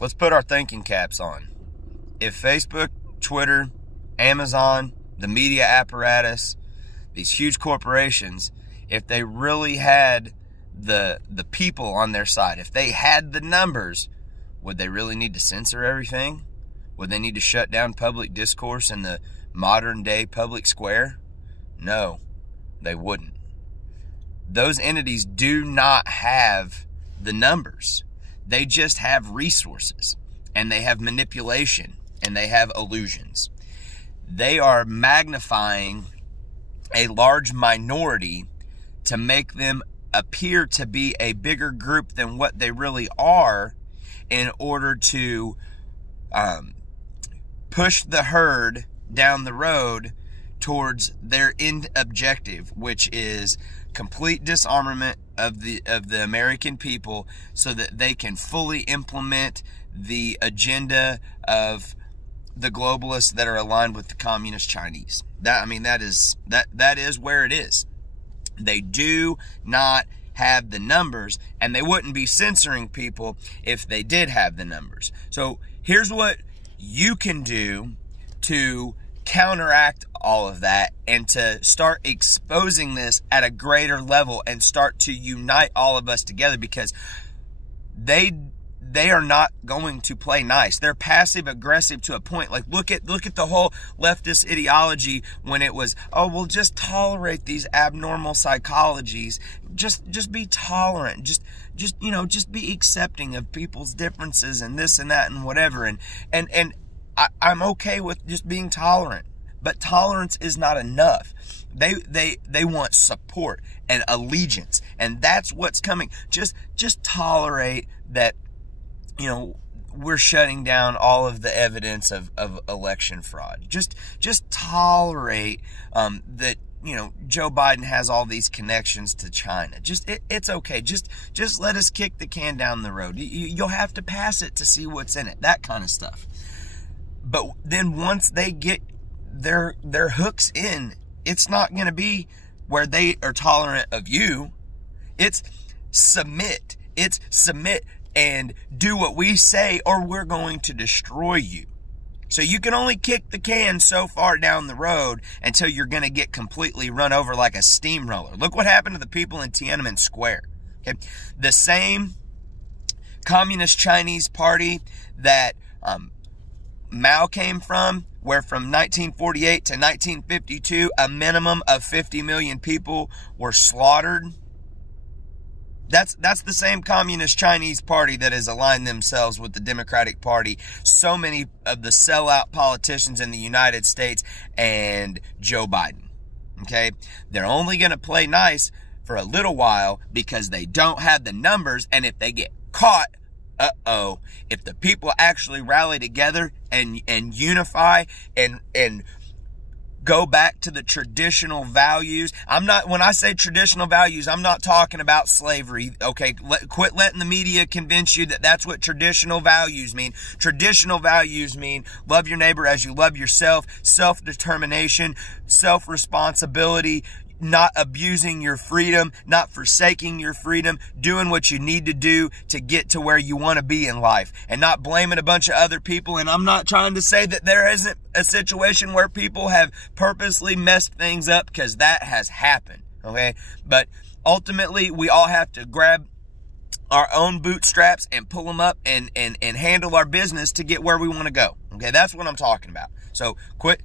let's put our thinking caps on. If Facebook, Twitter, Amazon, the media apparatus, these huge corporations, if they really had the people on their side, if they had the numbers, would they really need to censor everything? Would they need to shut down public discourse in the modern day public square? No, they wouldn't. Those entities do not have the numbers. They just have resources, and they have manipulation, and they have illusions. They are magnifying a large minority to make them appear to be a bigger group than what they really are, in order to push the herd down the road towards their end objective, which is complete disarmament of the American people, so that they can fully implement the agenda of the globalists that are aligned with the communist Chinese. That is where it is. They do not have the numbers, and they wouldn't be censoring people if they did have the numbers. So here's what you can do to counteract all of that, and to start exposing this at a greater level, and start to unite all of us together, because they are not going to play nice. They're passive aggressive to a point. Like, look at the whole leftist ideology when it was, oh, we'll just tolerate these abnormal psychologies. Just be tolerant. Just be accepting of people's differences and this and that and whatever. And I'm okay with just being tolerant, but tolerance is not enough. They want support and allegiance, and that's what's coming. Just tolerate that. We're shutting down all of the evidence of election fraud. Just tolerate that. Joe Biden has all these connections to China. It's okay. Just let us kick the can down the road. You'll have to pass it to see what's in it. That kind of stuff. But then once they get their hooks in, it's not going to be where they are tolerant of you. It's submit. It's submit and do what we say, or we're going to destroy you. So you can only kick the can so far down the road until you're going to get completely run over like a steamroller. Look what happened to the people in Tiananmen Square. Okay? The same Communist Chinese Party that Mao came from, where from 1948 to 1952, a minimum of 50 million people were slaughtered. That's the same Communist Chinese Party that has aligned themselves with the Democratic Party, so many of the sellout politicians in the United States, and Joe Biden. Okay? They're only going to play nice for a little while because they don't have the numbers, and if they get caught, if the people actually rally together and unify and go back to the traditional values. When I say traditional values, I'm not talking about slavery. Okay, quit letting the media convince you that that's what traditional values mean. Traditional values mean love your neighbor as you love yourself, self-determination, self-responsibility, not abusing your freedom, not forsaking your freedom, doing what you need to do to get to where you want to be in life, and not blaming a bunch of other people. And I'm not trying to say that there isn't a situation where people have purposely messed things up, because that has happened, okay? But ultimately, we all have to grab our own bootstraps and pull them up and handle our business to get where we want to go, okay? That's what I'm talking about. So quit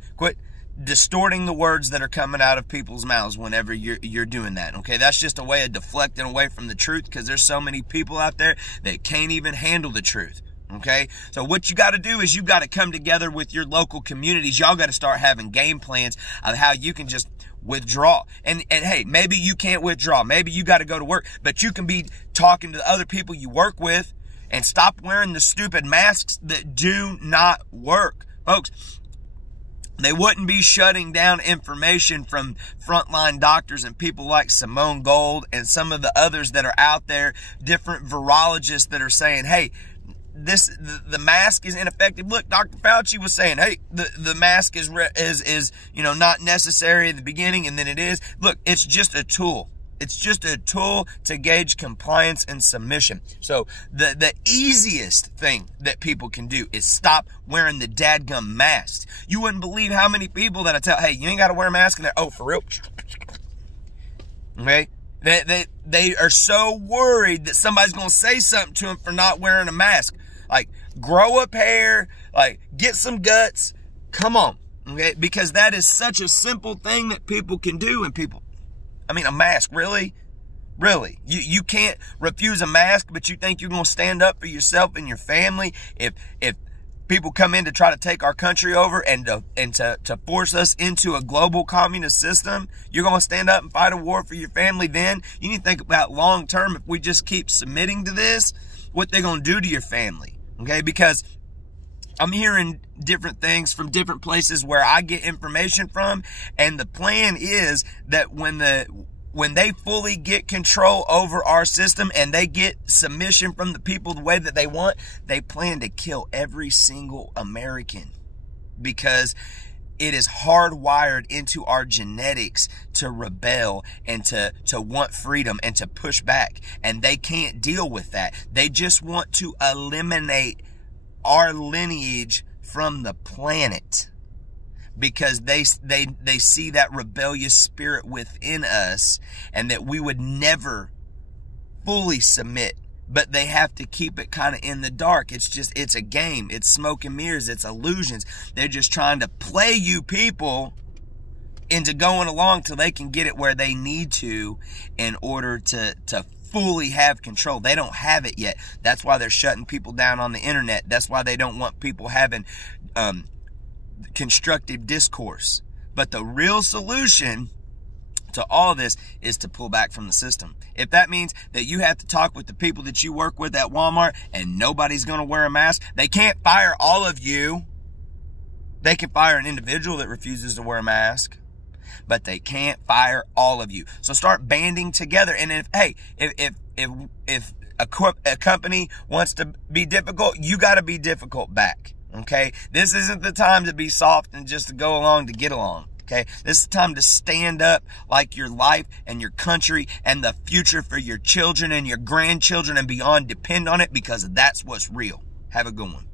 distorting the words that are coming out of people's mouths whenever you're doing that, okay? That's just a way of deflecting away from the truth, because there's so many people out there that can't even handle the truth, okay? So what you got to do is you got to come together with your local communities. Y'all got to start having game plans of how you can just withdraw. And hey, maybe you can't withdraw. Maybe you got to go to work, but you can be talking to the other people you work with, and stop wearing the stupid masks that do not work. Folks, they wouldn't be shutting down information from frontline doctors and people like Simone Gold and some of the others that are out there, different virologists that are saying, hey, the mask is ineffective. Look, Dr. Fauci was saying, hey, the mask is not necessary at the beginning, and then it is. Look, it's just a tool. It's just a tool to gauge compliance and submission. So the easiest thing that people can do is stop wearing the dadgum masks. You wouldn't believe how many people that I tell, hey, you ain't got to wear a mask, and they're, oh, for real? Okay? They are so worried that somebody's going to say something to them for not wearing a mask. Like, grow up hair, like, get some guts. Come on. Okay? Because that is such a simple thing that people can do, and people, I mean, a mask, really? Really? You can't refuse a mask, but you think you're going to stand up for yourself and your family if people come in to try to take our country over and to force us into a global communist system? You're going to stand up and fight a war for your family then? You need to think about long term. If we just keep submitting to this, what they're going to do to your family. Okay? Because I'm hearing different things from different places where I get information from, and the plan is that when they fully get control over our system and they get submission from the people the way that they want, they plan to kill every single American, because it is hardwired into our genetics to rebel and to want freedom and to push back, and they can't deal with that. They just want to eliminate our lineage from the planet, because they see that rebellious spirit within us, and that we would never fully submit, but they have to keep it kind of in the dark. It's a game. It's smoke and mirrors. It's illusions. They're just trying to play you people into going along till they can get it where they need to in order to fully have control. They don't have it yet. That's why they're shutting people down on the internet. That's why they don't want people having constructive discourse. But the real solution to all this is to pull back from the system. If that means that you have to talk with the people that you work with at Walmart and nobody's going to wear a mask, they can't fire all of you. They can fire an individual that refuses to wear a mask, but they can't fire all of you. So start banding together. And if a company wants to be difficult, you got to be difficult back. Okay? This isn't the time to be soft and just to go along to get along. Okay? This is the time to stand up like your life and your country and the future for your children and your grandchildren and beyond depend on it, because that's what's real. Have a good one.